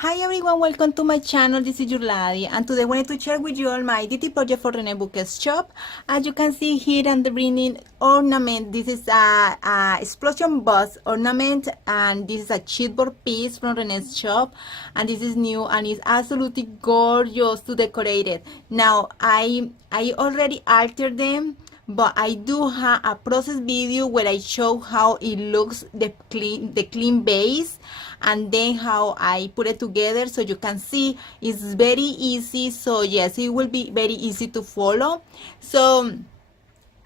Hi everyone, welcome to my channel. This is Yurladi, and today I wanted to share with you all my DT project for Reneabouquets shop. As you can see here, I'm bringing ornament. This is a explosion bus ornament, and this is a chipboard piece from Rene's shop, and this is new and it's absolutely gorgeous to decorate it. Now I already altered them, but I do have a process video where I show how it looks, the clean base, and then how I put it together, so you can see it's very easy. So yes, it will be very easy to follow. So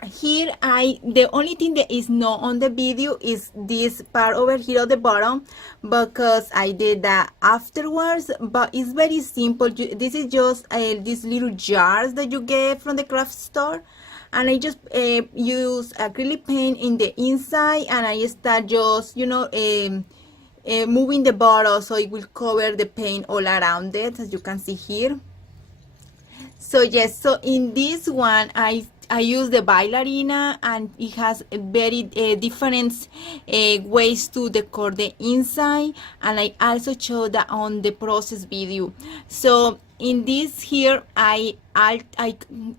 here the only thing that is not on the video is this part over here at the bottom, because I did that afterwards, but it's very simple. This is just these little jars that you get from the craft store, and I just use acrylic paint in the inside, and I start just moving the bottle so it will cover the paint all around it, as you can see here. So yes, so in this one I use the ballerina, and it has a very different ways to decor the inside, and I also show that on the process video. So in this here I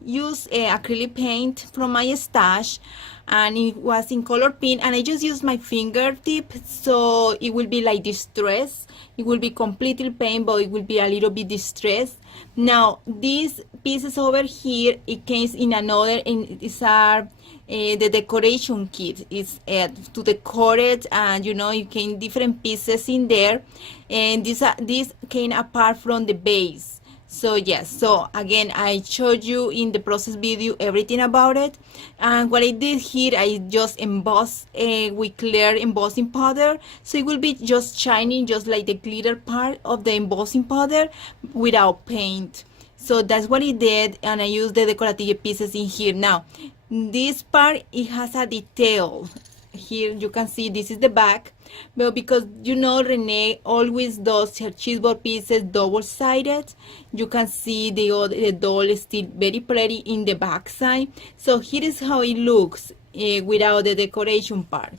use acrylic paint from my stash, and it was in color pink, and I just use my fingertip, so it will be like distressed. It will be completely paint, but it will be a little bit distressed. Now these pieces over here, it came in another, and these are the decoration kit. It's to decorate it, and you can different pieces in there, and these came apart from the base. So yes, so again I showed you in the process video everything about it, and what I did here, I just embossed with clear embossing powder, so it will be just shining just like the glitter part of the embossing powder without paint. So that's what I did, and I used the decorative pieces in here. Now this part, it has a detail. Here you can see this is the back, but because Renee always does her chipboard pieces double-sided, you can see the doll is still very pretty in the back side. So here is how it looks without the decoration part.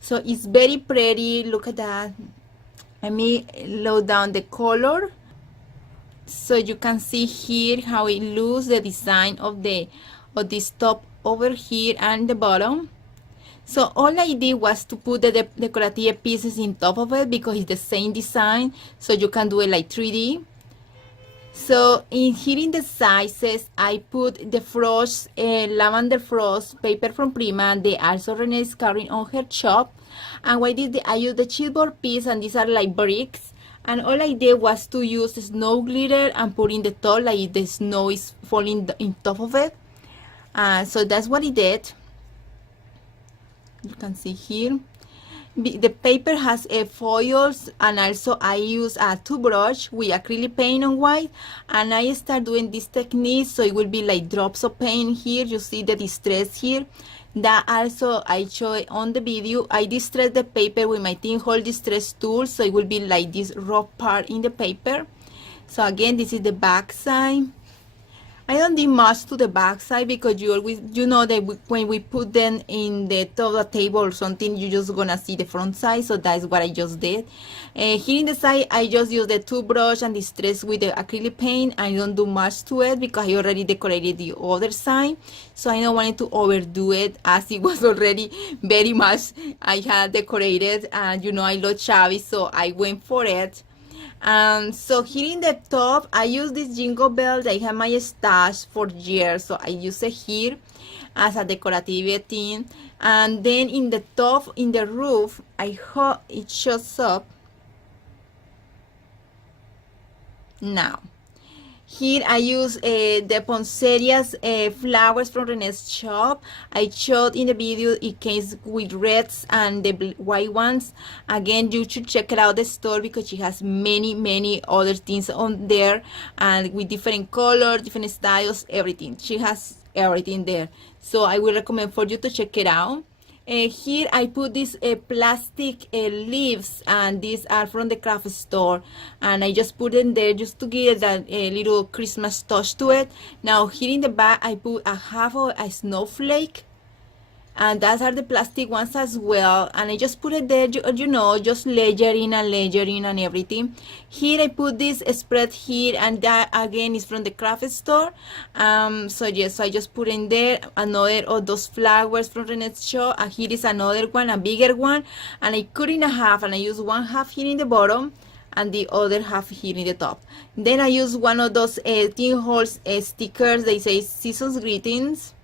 So it's very pretty. Look at that. Let me load down the color so you can see here how it looks, the design of this top over here and the bottom. So all I did was to put the decorative pieces in top of it, because it's the same design, so you can do it like 3D. So here in the sizes, I put the frost, lavender frost paper from Prima, the also Renee is carrying on her shop. And what I did, I used the chipboard piece, and these are like bricks. And all I did was to use snow glitter and put in the top, like the snow is falling in top of it. So that's what I did. You can see here the paper has foils, and also I use a toothbrush with acrylic paint on white, and I start doing this technique, so it will be like drops of paint. Here you see the distress here, that also I show it on the video. I distress the paper with my thin hole distress tool, so it will be like this rough part in the paper. So again, this is the back side. I don't do much to the back side, because you always, that when we put them in the top of the table or something, you're just gonna see the front side. So that's what I just did. Here in the side, I just use the toothbrush and distress with the acrylic paint. I don't do much to it, because I already decorated the other side, so I don't want to overdo it, as it was already very much I had decorated, and I love shabby, so I went for it. So here in the top, I use this jingle bell that I have my stash for years, so I use it here as a decorative thing. And then in the top, in the roof, I hope it shows up now. Here I use the poinsettias flowers from Rene's shop. I showed in the video it came with reds and the white ones. Again, you should check it out, the store, because she has many other things on there, and with different colors, different styles, everything. She has everything there, so I will recommend for you to check it out. Here I put these plastic leaves, and these are from the craft store, and I just put them there just to give that little Christmas touch to it. Now here in the back, I put a half of a snowflake, and those are the plastic ones as well, and I just put it there, just layering and everything. Here I put this spread here, and that again is from the craft store. So yes, so I just put in there another of those flowers from Renee's shop, and here is another one, a bigger one, and I cut in a half, and I use one half here in the bottom and the other half here in the top. Then I use one of those tin holes stickers. They say season's greetings.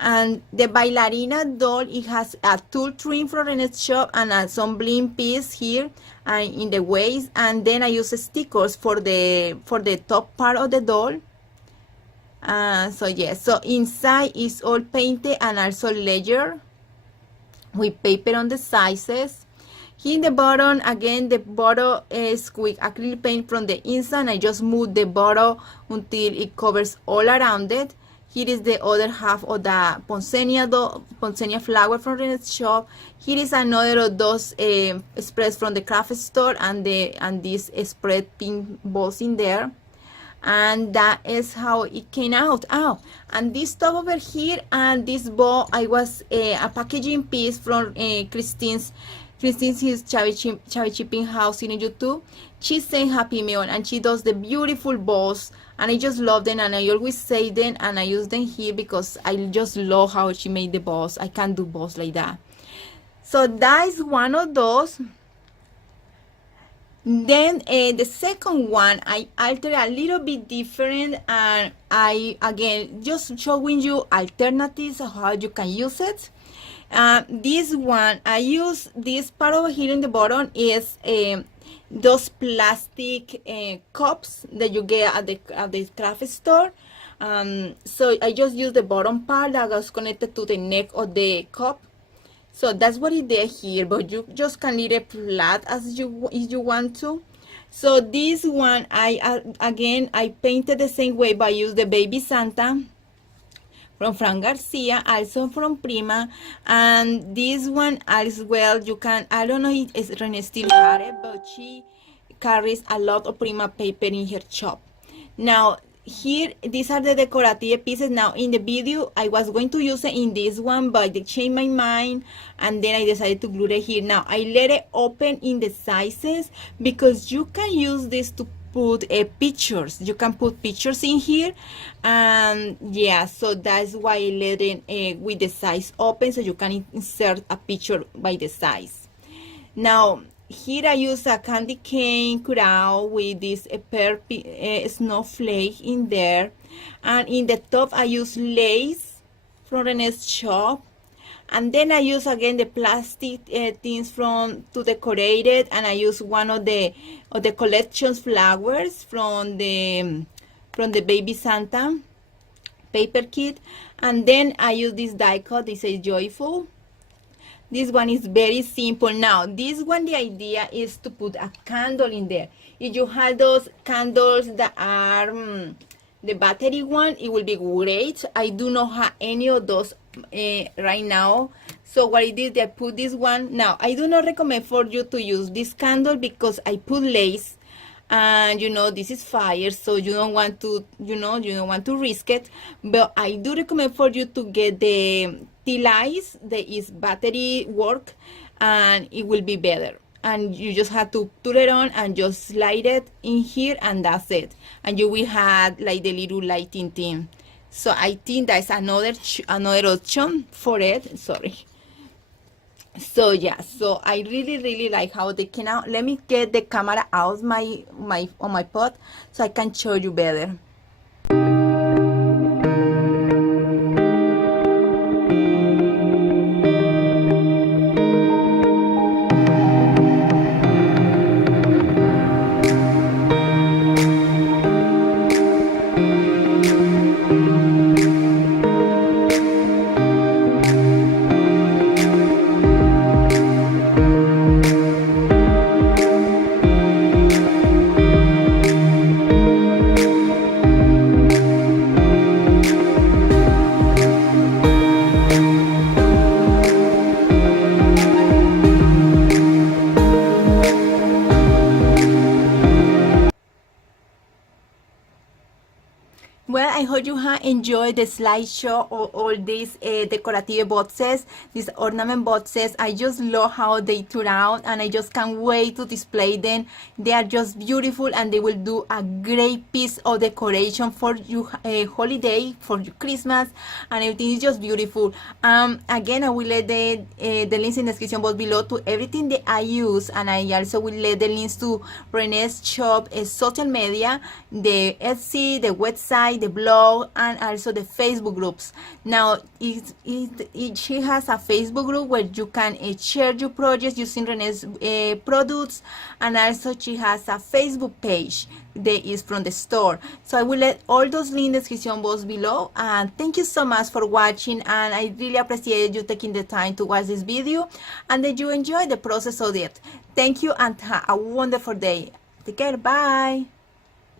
And the ballerina doll, it has a tulle trim from Renee's shop and some bling piece here and in the waist. And then I use stickers for the top part of the doll. So yes, so inside is all painted and also layered with paper on the sizes. Here in the bottom, again, the bottle is with acrylic paint from the inside. I just move the bottle until it covers all around it. Here is the other half of the Poncenia flower from Renee's shop. Here is another of those spreads from the craft store, and this spread pink balls in there. And that is how it came out. Oh, and this top over here and this ball, I was a packaging piece from Christine's his Chavi Shipping House in YouTube. She's saying Happy Meal, and she does the beautiful balls, and I just love them, and I always say them, and I use them here because I just love how she made the balls. I can't do balls like that. So that is one of those. Then the second one, I altered a little bit different, and I again just showing you alternatives of how you can use it. This one, I use this part over here in the bottom is those plastic cups that you get at the craft store. So I just use the bottom part that was connected to the neck of the cup. So that's what it did here, but you just can leave it flat if you want to. So this one, I painted the same way, but I used the baby Santa from Fran Garcia, also from Prima, and this one as well. You can, I don't know if Renee still had it, but she carries a lot of Prima paper in her shop. Now here, these are the decorative pieces. Now in the video I was going to use it in this one, but I changed my mind, and then I decided to glue it here. Now I let it open in the sizes because you can use this to put pictures. You can put pictures in here, and yeah, so that's why I let it with the size open, so you can insert a picture by the size. Now here I use a candy cane cut out with this snowflake in there, and in the top I use lace from Renee's shop. And then I use again the plastic things to decorate it, and I use one of the collections flowers from the baby Santa paper kit. And then I use this die cut. This is joyful. This one is very simple. Now this one, the idea is to put a candle in there. If you have those candles that are the battery one, it will be great. I do not have any of those right now, so what I did, I put this one. Now I do not recommend for you to use this candle because I put lace, and this is fire, so you don't want to you don't want to risk it. But I do recommend for you to get the tea lights that is battery work, and it will be better. And you just have to put it on and just slide it in here, and that's it, and you will have like the little lighting thing. So I think that's another option for it. Sorry. So yeah, so I really like how they came out. Let me get the camera out on my pot so I can show you better. Well, I hope you have enjoyed the slideshow of all these decorative boxes, these ornament boxes. I just love how they turn out, and I just can't wait to display them. They are just beautiful, and they will do a great piece of decoration for your holiday, for your Christmas, and everything is just beautiful. Again, I will let the links in the description box below to everything that I use, and I also will let the links to Renee's shop, social media, the Etsy, the website, the blog, and also the Facebook groups. Now, she has a Facebook group where you can share your projects using Renee's products, and also she has a Facebook page that is from the store. So I will let all those links in the description box below. And thank you so much for watching, and I really appreciate you taking the time to watch this video and that you enjoy the process of it. Thank you, and have a wonderful day. Take care. Bye.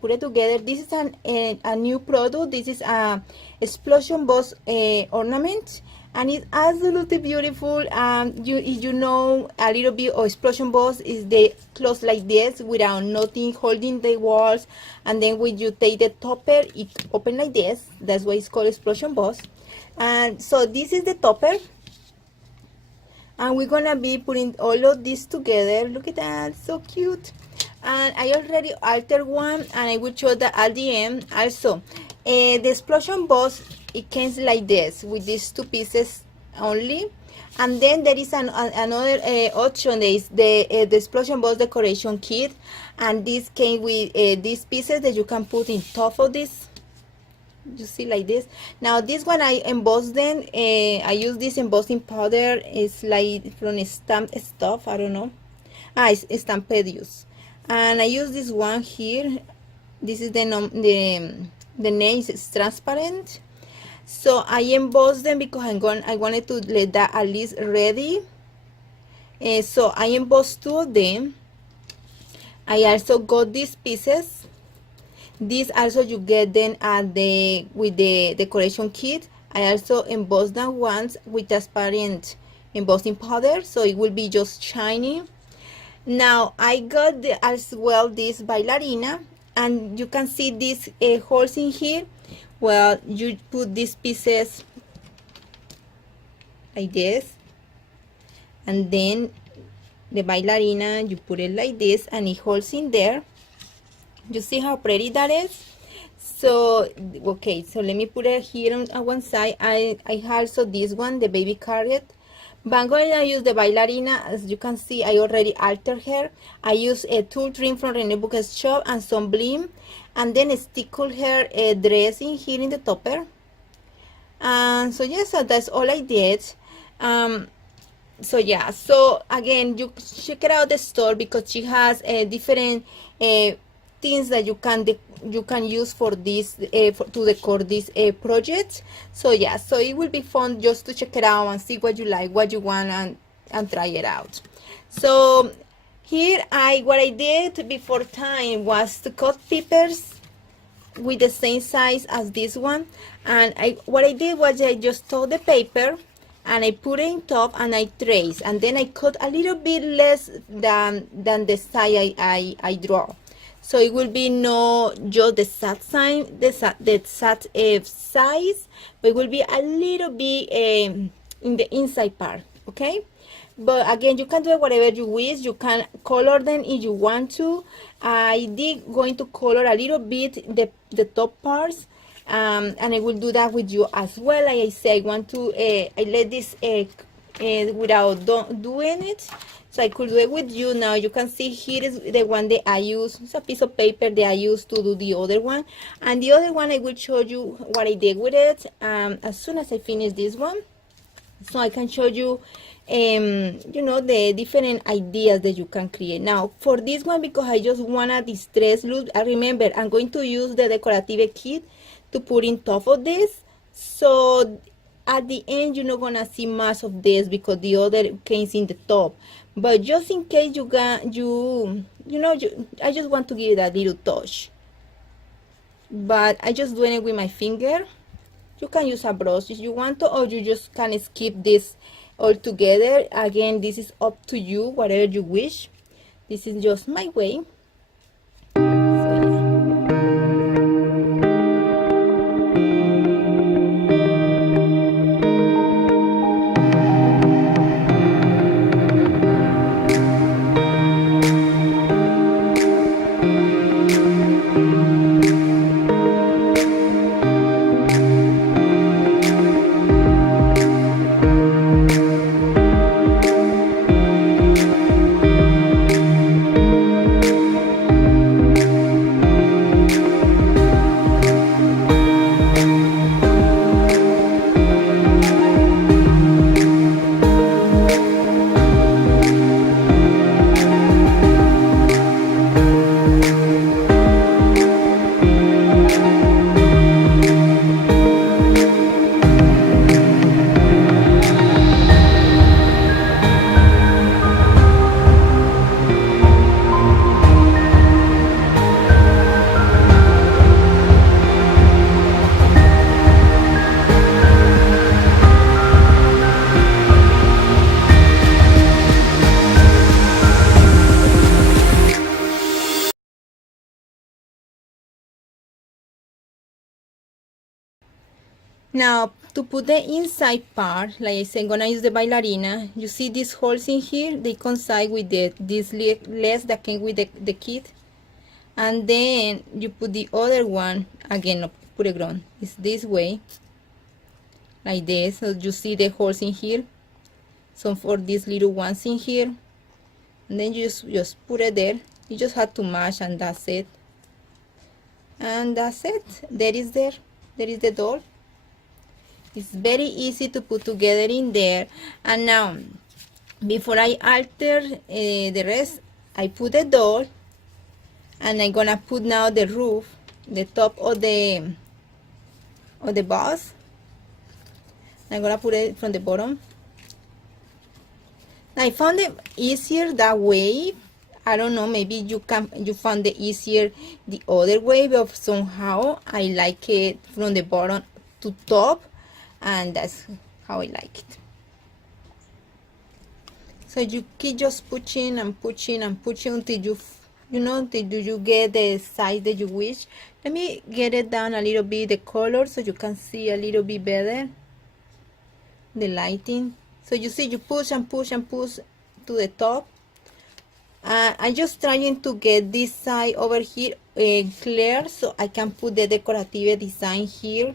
Put it together. This is a new product. This is a explosion box ornament, and it's absolutely beautiful. You know a little bit of explosion box is they close like this without nothing holding the walls, and then when you take the topper, it open like this. That's why it's called explosion box. And so this is the topper, and we're gonna be putting all of this together. Look at that, so cute. And I already altered one, and I will show that at the end. Also, the explosion box, it comes like this with these two pieces only, and then there is another option. There is the explosion box decoration kit, and this came with these pieces that you can put in top of this. You see, like this. Now this one I embossed them. I use this embossing powder. It's like from stamped stuff, I don't know. It's Stampedius. And I use this one here. This is the name is transparent. So I embossed them because I wanted to let that at least ready. So I embossed two of them. I also got these pieces. These also you get them at with the decoration kit. I also embossed them once with transparent embossing powder, so it will be just shiny. Now I got as well this ballerina, and you can see these holes in here. Well, you put these pieces like this, and then the ballerina, you put it like this, and it holds in there. You see how pretty that is? So okay, so let me put it here on one side. I also this one, the baby carrot. But I'm going to use the ballerina. As you can see, I already altered her. I use a tulle trim from Reneabouquets shop and some bling, and then stickle her dress in here in the topper. And so yeah, so that's all I did. So yeah, so again, you check it out the store because she has different things that you can use for this to decor this project. So yeah, so it will be fun just to check it out and see what you like, what you want, and try it out. So here what I did before time was to cut papers with the same size as this one, and what I did was I just took the paper and I put it in top and I trace, and then I cut a little bit less than the size I draw. So it will be no just the sad sign, the sad size, but it will be a little bit in the inside part, okay? But again, you can do it whatever you wish. You can color them if you want to. I did going to color a little bit the top parts, and I will do that with you as well. Like I say, I want to I let this without doing it, so I could do it with you. Now you can see here is the one that I use. It's a piece of paper that I used to do the other one, and the other one I will show you what I did with it as soon as I finish this one, so I can show you you know, the different ideas that you can create. Now for this one, because I just want a distress look, I remember I'm going to use the decorative kit to put in top of this, so at the end you're not gonna see much of this because the other came in the top. But just in case you know, I just want to give it a little touch, but I just doing it with my finger. You can use a brush if you want to, or you just can skip this altogether. Again, this is up to you, whatever you wish. This is just my way. So, yeah. Now, to put the inside part, like I said, I'm gonna use the bailarina. You see these holes in here? They coincide with this lace that came with the kit. And then you put the other one, again, no, put it on. It's this way, like this. So you see the holes in here. So for these little ones in here. And then you just put it there. You just have to match, and that's it. And that's it. There is the doll. It's very easy to put together in there. And now, before I alter the rest, I put the doll, and I'm gonna put now the roof, the top of the bus. I'm gonna put it from the bottom. I found it easier that way. I don't know, maybe you found it easier the other way, but somehow I like it from the bottom to top, and that's how I like it. So you keep just pushing and pushing and pushing until until you get the size that you wish. Let me get it down a little bit, the color, so you can see a little bit better the lighting. So you see, you push and push and push to the top. I'm just trying to get this side over here clear, so I can put the decorative design here.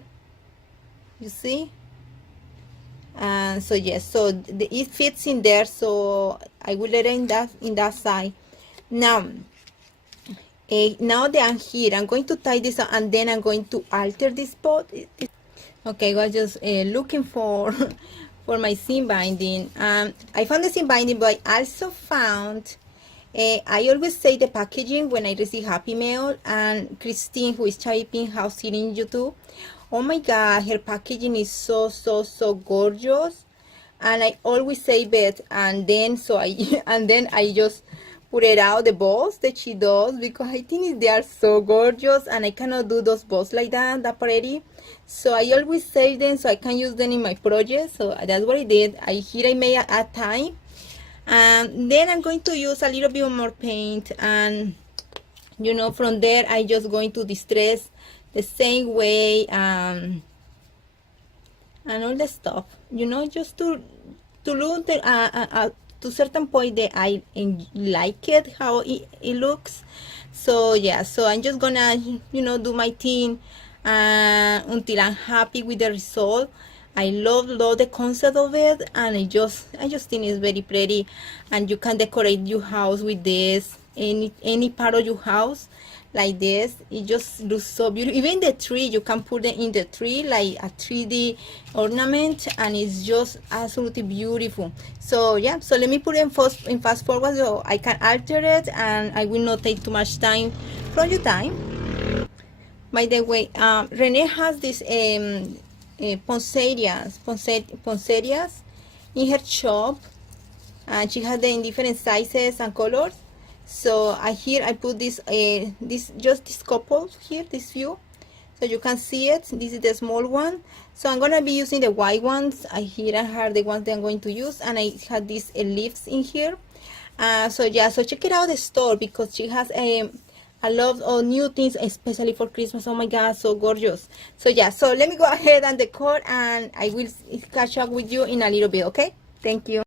You see? And so yes, so it fits in there, so I will let it in that side. Now that I'm here, I'm going to tie this up, and then I'm going to alter this spot. Okay, I was just looking for for my seam binding. I found the seam binding, but I also found, I always say the packaging when I receive Happy Mail, and Christine, who is typing house here in YouTube, oh my god, her packaging is so gorgeous, and I always save it, and then I just put it out, the balls that she does, because I think they are so gorgeous, and I cannot do those balls like that pretty. So I always save them so I can use them in my project. So that's what I did. Here I made a tie, and then I'm going to use a little bit more paint, and from there I just going to distress the same way, and all the stuff, just to look to certain point that I like it, how it looks. So yeah, so I'm just gonna do my thing until I'm happy with the result. I love the concept of it, and I just think it's very pretty, and you can decorate your house with this, any part of your house like this. It just looks so beautiful. Even the tree, you can put it in the tree like a 3D ornament, and it's just absolutely beautiful. So yeah, so let me put it in fast forward so I can alter it, and I will not take too much time from your time. By the way, Renee has this poinsettias in her shop, and she has them in different sizes and colors. So here I put this couple here, this few, so you can see it. This is the small one, so I'm gonna be using the white ones. Here I have the ones that I'm going to use, and I have these leaves in here. So yeah, so check it out, the store, because she has a lot of new things, especially for Christmas. Oh my god, so gorgeous. So yeah, so let me go ahead and decor, and I will catch up with you in a little bit. Okay, thank you.